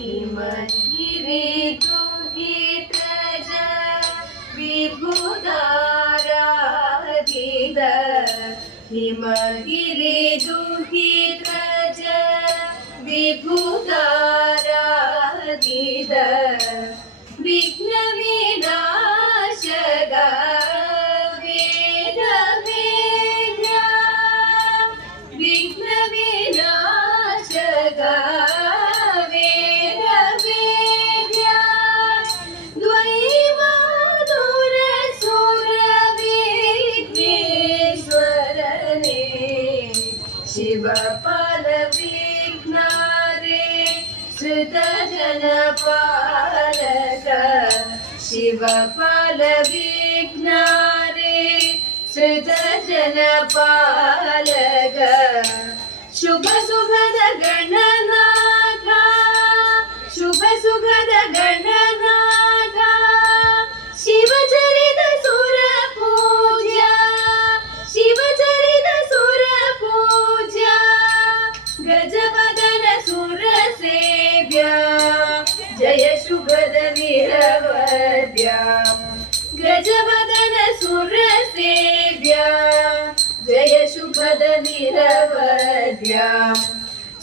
हिमगिरि दुहित्रज विभुदाराधित हिमगिरि दुहित्रज विभुदाराधित विघ्न विनाशक वेद वेद्या विघ्न विनाशक वेद वेद्या द्वैवादुर सुर विघ्नेश्वरने शिवपाल विघ्नारे श्रुत जनपालक शिवपाल विघ्नारे श्रुत जनपालक शुभ सुखद गणनाथ शुभ सुखद गणनाथ शिवचरित सुर पूज्य शिवचरित सुर पूज्य गजवदन सुर सेव्य जय शुभद वीरवद्या गजवदन सुर सेव्य जय शुभद वीरवद्या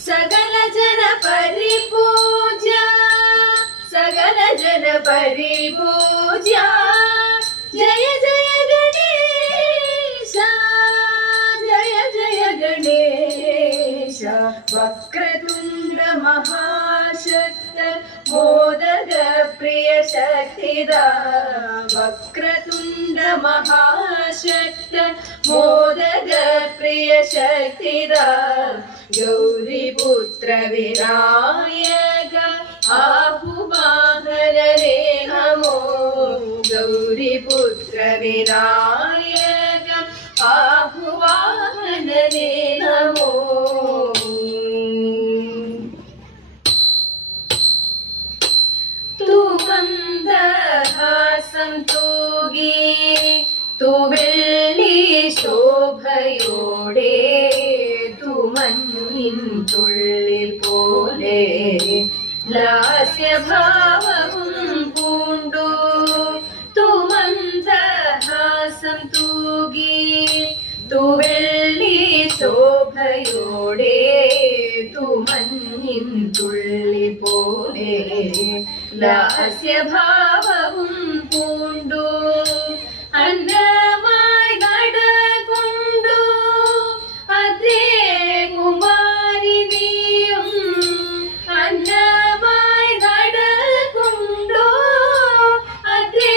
सकल जन परिपूज्या सकल जन परिपूज्या जय जय गणेश जय जय गणेश वक्रतुंड महाशक्त मोदक प्रिय शक्तिदा वक्रतुंड महाशक्त मोदक प्रिय शक्तिदा गौरीपुत्र विनायक आहुवाहनरे नमो गौरीपुत्र विनायक आहुवाहनरे नमो तू मंदहासं तूगी तू വെള്ളി ശോഭയോടെ तू മഞ്ഞിൻ തുള്ളി പോലെ ലാസ്യഭാവവും പൂണ്ടു तू മന്ദഹാസം തൂകി तू വെള്ളി ശോഭയോടെ तू മഞ്ഞിൻ തുള്ളി പോലെ ലാസ്യഭാവവും പൂണ്ടു അന്നമായി നടകൊണ്ടു അതേ കുമാരി നീയും അന്നമായി നടകൊണ്ടു അതേ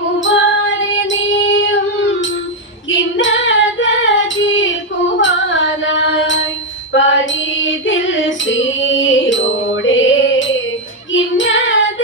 കുമാരി നീയും കിന്നത തീർക്കുവാനായി പരിതിൽ ശ്രീയോടെ കിന്നത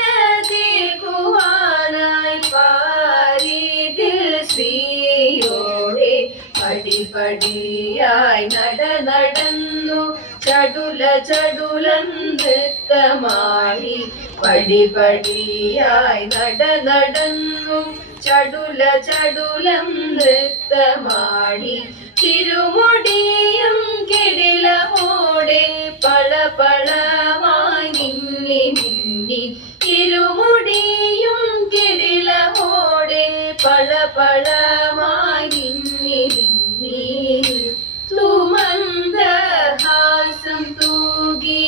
തീർക്കുവാനായി പരിതിൽ ശ്രീയോടെ പടിപടിയായി നടന്നു ചടുല ചടുലം നൃത്തമാടി പടിപടിയായി നടന്നു ചടുല ചടുലം നൃത്തമാടി തിരുമുടിയും കിടിലമോടെ പളപളമായി മിന്നി മിന്നി തിരുമുടിയും കിടിലമോടെ പളപളമായി മിന്നി മിന്നി तू मंदहाസം തൂകി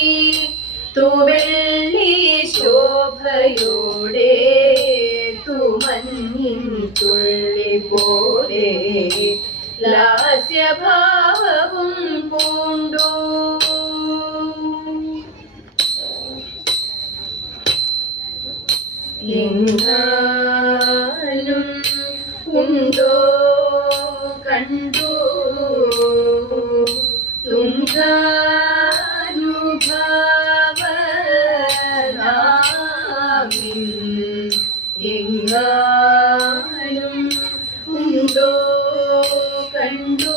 तू വെള്ളി ശോഭയോടെ तू മഞ്ഞിൻ തുള്ളി പോലെ ലാസ്യഭാവവും പൂണ്ടു എങ്ങാനും ഉണ്ടോ കണ്ടു തുംഗാനുഭാവനാമിൻ എങ്ങാനും ഉണ്ടോ കണ്ടു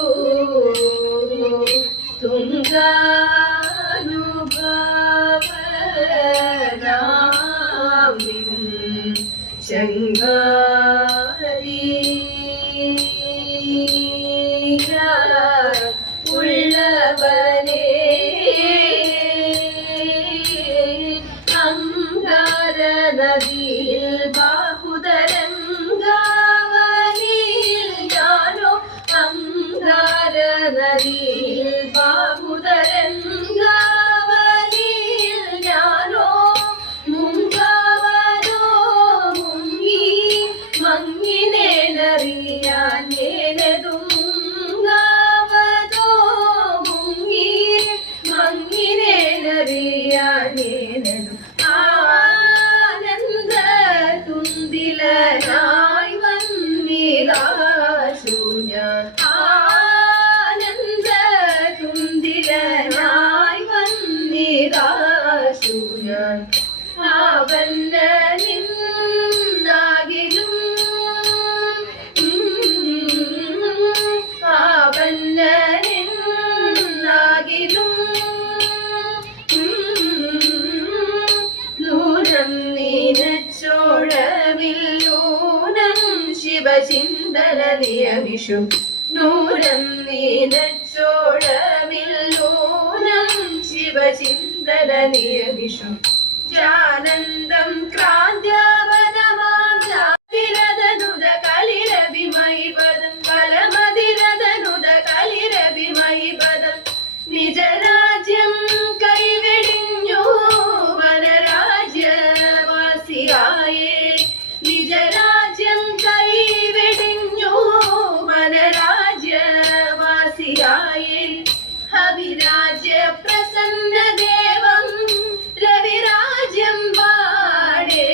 തുംഗാനുഭാവനാമിൻ ശൃംഗാരി ഉള്ളവനേ നദിയിൽ ബാഹുതരംഗാവലിയിൽ ഞാനോ അങ്കാര നദിയിൽ ബാഹുതരംഗാവലിയിൽ ഞാനോ മുങ്കാവനോ മുങ്ങി മങ്ങിനേനറിയാൻ നേനതും ആനന്ദ തുന്തിലനായി വന്നിലാശു ഞാൻ ആനന്ദ തുന്തിലനായി വന്നിലാശു ഞാൻ അവന്ന നിന്നാകിലും അവന്ന നിന്നാകിലും നീനച്ചോഴവില്ലൂനം ശിവചിന്തന നിയമിഷു നൂരം നീനച്ചോഴവില്ലൂനം ശിവചിന്തന നിയമിഷു ജാനന്ദം ക്രാന്ത്യവനമാതിരതനുദ കലിരഭിമൈപദം കലമതിരതനുദ കലിരഭിമൈപദം നിജരാജ്യം കൈവെടിഞ്ഞു നിജരാജ്യം കൈവെടിഞ്ഞു മനരാജ്യവാസിയായേ അവിരാജ്യ പ്രസന്ന ദേവം രവിരാജ്യം വാടേ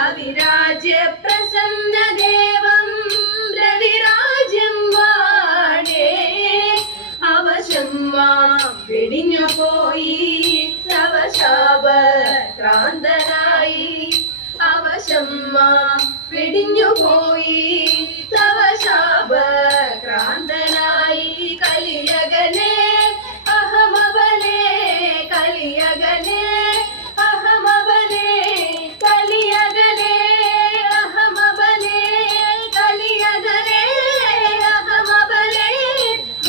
അവിരാജ്യ പ്രസന്ന ദേവം രവിരാജ്യം വാടേ അവശം വെടിഞ്ഞു പോയി അവശാപ ക്രാന്തനായി അവശം വെടിഞ്ഞുപോയി തവ ശാപ ക്രാന്തനായി കലിയകനെ അഹമബലേ കലിയകനെ അഹമബലേ കലിയകനെ അഹമബലേ കലിയകനെ അഹമബലേ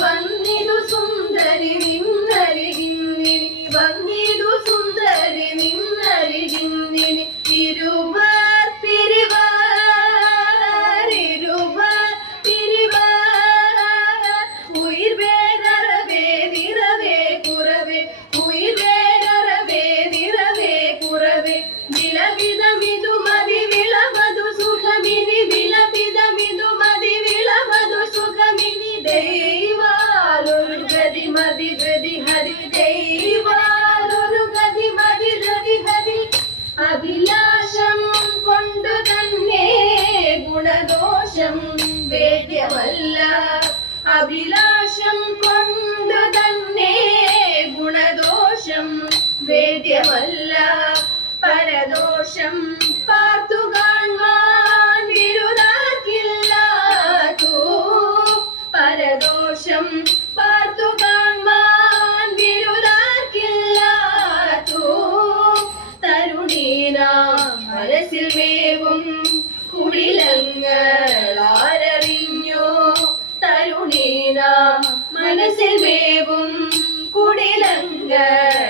വന്നിതു സുന്ദരി നിന്നരികിന്നിനി വന്നിതു സുന്ദരി നിന്നരികിന്നിനി ഇരുവർ പിരിവാർ ഉയിർ വേരറവേ നിറവേ കുറവേ ഉയിർ വേരറവേ നിറവേ കുറവേ വിലപിതമിതു മതി വിളവതു സുഖമിനി വിലപിതമിതു മതി വിളവതു സുഖമിനി ദൈവാലൊരു ഗതി മതി ഗതി ഹരി ദൈവാലൊരു ഗതി മതി ഗതി ഹരി അഭിലാഷം കൊണ്ടു തന്നെ ഗുണദോഷം വേദ്യമല്ല അഭിലാഷം കൊണ്ടു തന്നെ ഗുണദോഷം വേദ്യമല്ല പരദോഷം പാർത്തു കാണുവാൻ വിരുദാക്കില്ലാതു പരദോഷം പാർത്തു കാണുവാൻ വിരുദാക്കില്ലാതു തരുണീനാം മനസ്സിൽ വേവും കുടിലങ്ങളാരറിഞ്ഞു തരുണീനാം മനസ്സിൽ വേവും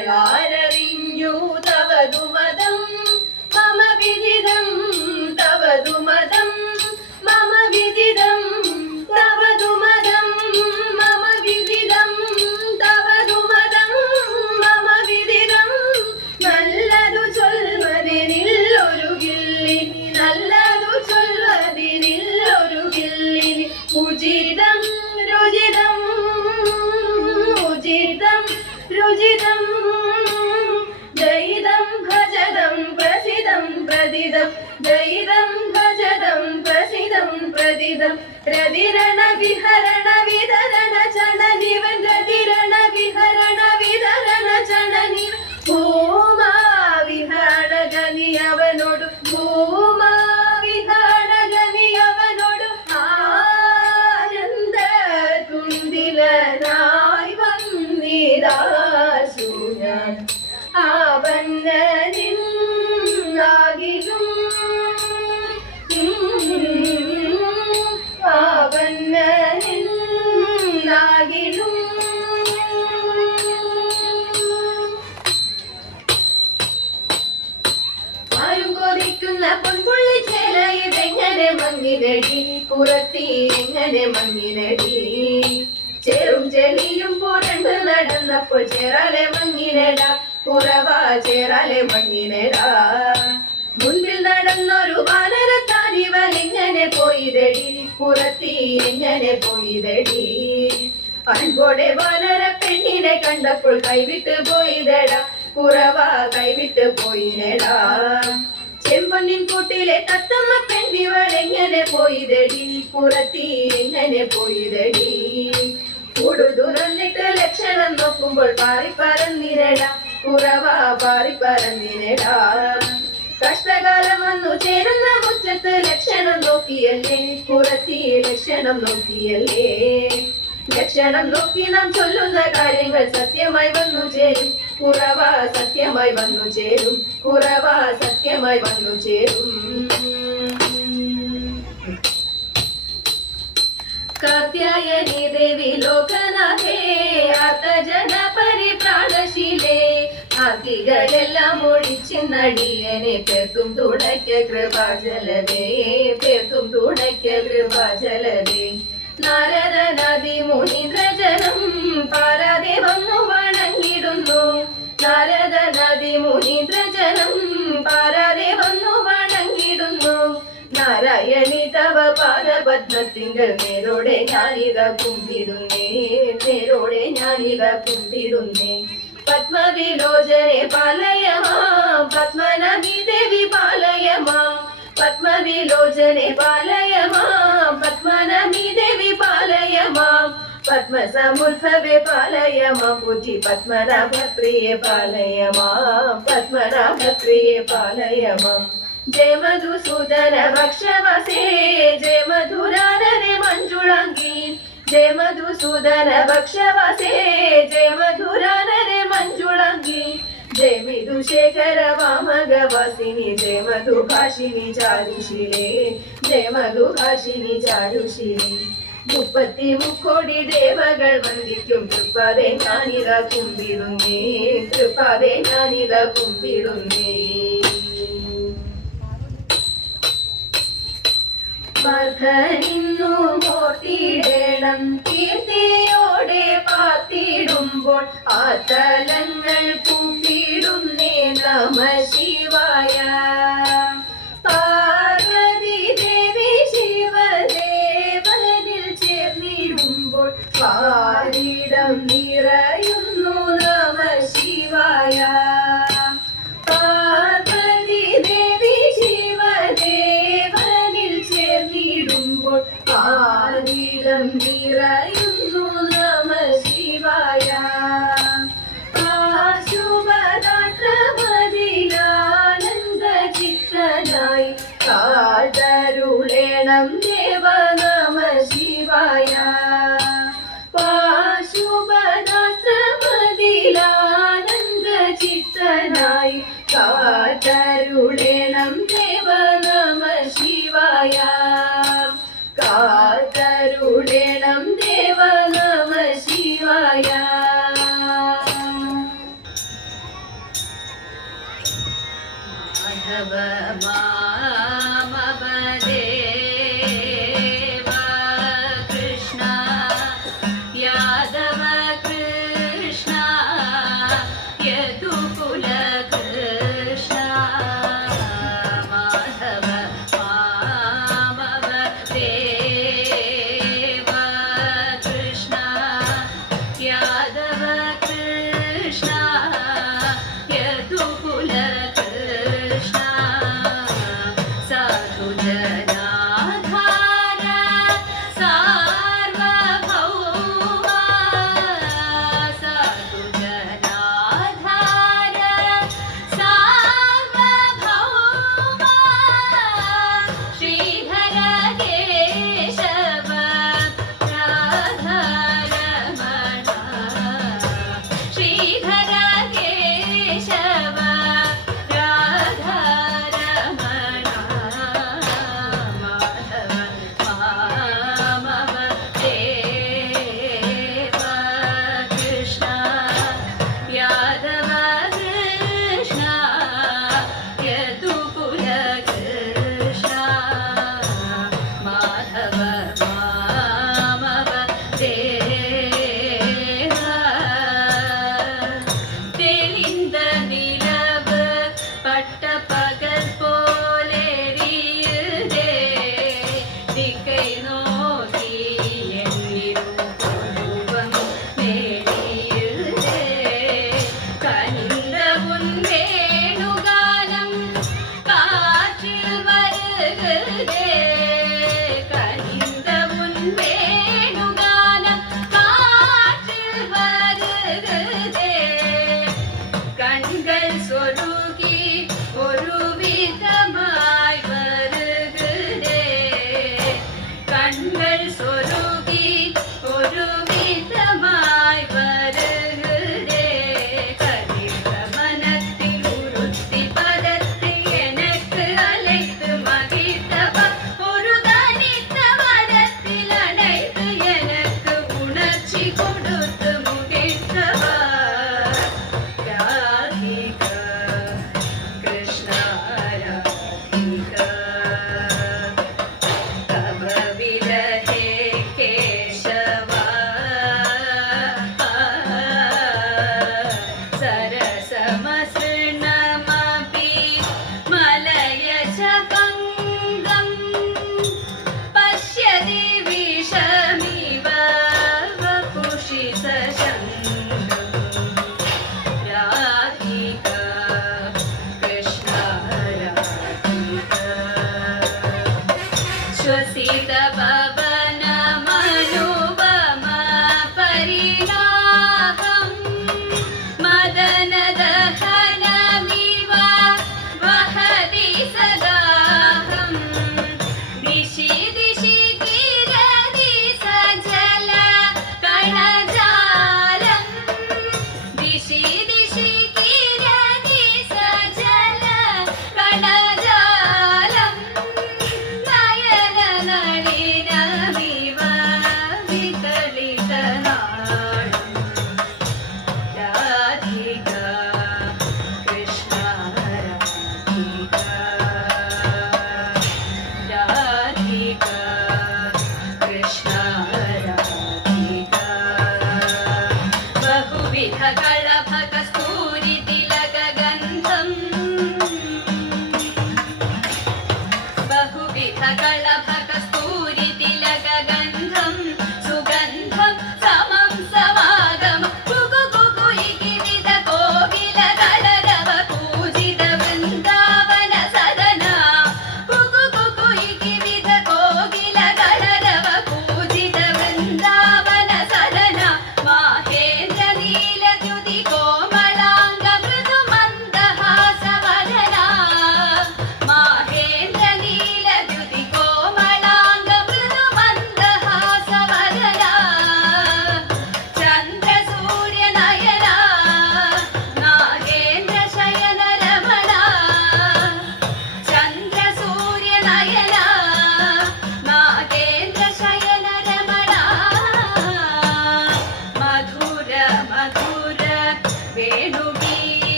കുടിലങ്ങളാരറിഞ്ഞു തവതുമതം മമ വിദിതം തവതുമതം മമ വിദിതം തവതുമതം മമ വിദിതം തവതുമതം മമ വിദിതം നല്ലതു ചൊൽവതിനില്ലൊരു ഗില്ലിനി നല്ലതു ചൊൽവതിനില്ലൊരു ഗില്ലിനി ഉചിതം രുചിതം ഉചിതം രുചിതം ദൈതം ഭജതം പ്രസിദം പ്രതിദം ദൈതം ഭജതം പ്രസിദം പ്രതിദം രതിരണ വിഹരണ വിതരണ ചണനിവൻ രതിരണ വിഹരണ വിതരണ ചണനിവൻ ഭൂമാ വിഹാടകനിയവനോട് ഭൂമാ വിഹാടകനിയവനോട് ആനന്ദ തുന്തിലനായി വന്നിരാശു ഞാൻ ആവന്നനിന്നാകിലും ആവന്നനിന്നാകിലും മിന്നുന്ന പൊൻപുള്ളി ചേല ഇതെങ്ങനെ മങ്ങിനടി പുറത്തി എങ്ങനെ മങ്ങിനടി ചേറും ചെളിയും പുരണ്ട് നടന്നപ്പോൾ ചേറാലെ മങ്ങിനട കുറവാ ചേറാലെ മങ്ങിനടാ മുൻപിൽ നടന്നൊരു വാനരത്താനിവൻ എങ്ങനെ പോയിതടി പുറത്തി എങ്ങനെ പോയിതടി അൻപോടെ വാനര പെണ്ണിനെ കണ്ടപ്പോൾ കൈവിട്ട് പോയിതടാ കുറവാ കൈവിട്ട് പോയിനടാ ചെമ്പൊന്നിൻ കൂട്ടിലെ തത്തമ്മ പെണ്ണിവൾ എങ്ങനെ പോയിതടി പുറത്തി എങ്ങനെ പോയിതടി കൂടു തുറന്നിട്ട് ലക്ഷണം നോക്കുമ്പോൾ പാറി പറന്നിനടാ കുറവാ പാറി പറന്നിനടാ കഷ്ടകാലം വന്നു ചേരുന്ന മുറ്റത്ത് ലക്ഷണം നോക്കിയല്ലേ പുറത്തി ലക്ഷണം നോക്കിയല്ലേ ലക്ഷണം നോക്കി നാം ചൊല്ലുന്ന കാര്യങ്ങൾ സത്യമായി വന്നു ചേരും കുറവാ സത്യമായി വന്നു ചേരും കുറവാ സത്യമായി വന്നു ചേരും കാത്യായനി ദേവി ലോകനാഥേ ആർത്തജന പരിപ്രാണശീലേ ആർത്തികളെല്ലാം ഒഴിച്ചിന്നടിയനെ പേർത്തും തുണയ്ക്ക കൃപാജലവേ പേർത്തും തുണയ്ക്ക കൃപാജലവേ നാരദനാദി മുനീന്ദ്രജനം പാരാതെ വന്നു വണങ്ങിടുന്നു നാരദനാദി മുനീന്ദ്രജനം പാരാതെ വന്നു വണങ്ങിടുന്നു നാരായണി തവ പാദപത്മത്തിങ്കൽ നേരോടെ ഞാനിത കുമ്പിടുന്നേ നേരോടെ ഞാനിത കുമ്പിടുന്നേ പത്മവിലോചനെ പാലയമാം പത്മനാഭി ദേവി പാലയമാം പത്മവിലോചനെ പാലയമാം പത്മനാഭി ദേവി പാലയമാം പത്മസമുദ്ഭവേ പാലയമാം പുജി പത്മനാഭ പ്രിയ പാലയമാം പത്മനാഭ പ്രിയ പാലയമാം ജയ മധുസൂദന ഭക്ഷവസേ ജയ മധുരാനരെ മഞ്ജുളാംഗീ ജയ മധുസൂദന ഭക്ഷവസേ ജയ മധുരാനരെ മഞ്ജുളാംഗീ ജയ വിധുശേഖര വാമഗവാസിനി ജയ മധുഭാഷിണി ചാരുശീലേ ജയ മധുഭാഷിണി ചാരുശീലേ 33 ദേവകൾ വന്ദിക്കും കൃപാതെ ഞാനിത കുമ്പിടുന്നേ കൃപാതെ ഞാനിത കുമ്പിടുന്നേ വർദ്ധനിന്നു മോർത്തിടണം കീർത്തിയോടെ പാത്തിടുമ്പോൾ ആ തലങ്ങൾ കൂപ്പിടുന്നേ നമ ശിവായ പാർവതി ദേവി ശിവദേവനിൽ ചേർന്നിടുമ്പോൾ പാരിടം നിറയുന്നു നമ ശിവായ പാർവതി ദേവി ശിവദേവനിൽ ചേർന്നിടുമ്പോൾ പാരിടം നിറയുന്നു നമ ശിവായ ശുഭദാത്രമതിലാനന്ദ ചിത്തനായി കാതരുളേണം ദേവ നമ ശിവായ ശുഭദാത്രമതിലാനന്ദ ചിത്തനായി കാതരുളേണം ദേവ നമ ശിവായ കാതരുളേണം ദേവ നമ ശിവായ മാധവ മാമവദേവ കൃഷ്ണ യാദവ കൃഷ്ണ യദുകുല കൃഷ്ണ മാധവ മാമവദേവ കൃഷ്ണ യാദവ കൃഷ്ണ യദുകുല കൃഷ്ണ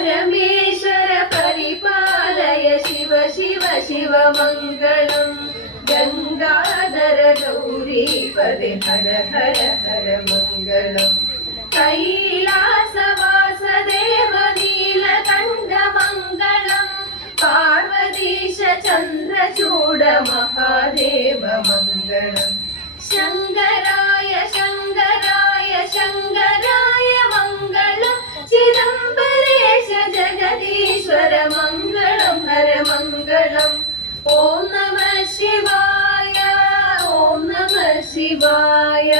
परमेश्वर परिपालय शिव शिव शिव मङ्गलम् गङ्गाधर गौरीपदे हर हर हर मङ्गलम् कैलासवासदेव नीलकण्ठमङ्गलम् पार्वतीश चन्द्रचूड महादेव मङ्गलम् शङ्कराय शङ्कराय शङ्कराय मङ्गलम् चिदम्बरेश जगदीश्वर मङ्गलम् हर मङ्गलम् ॐ नमः शिवाय ॐ नमः शिवाय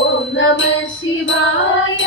ॐ नमः शिवाय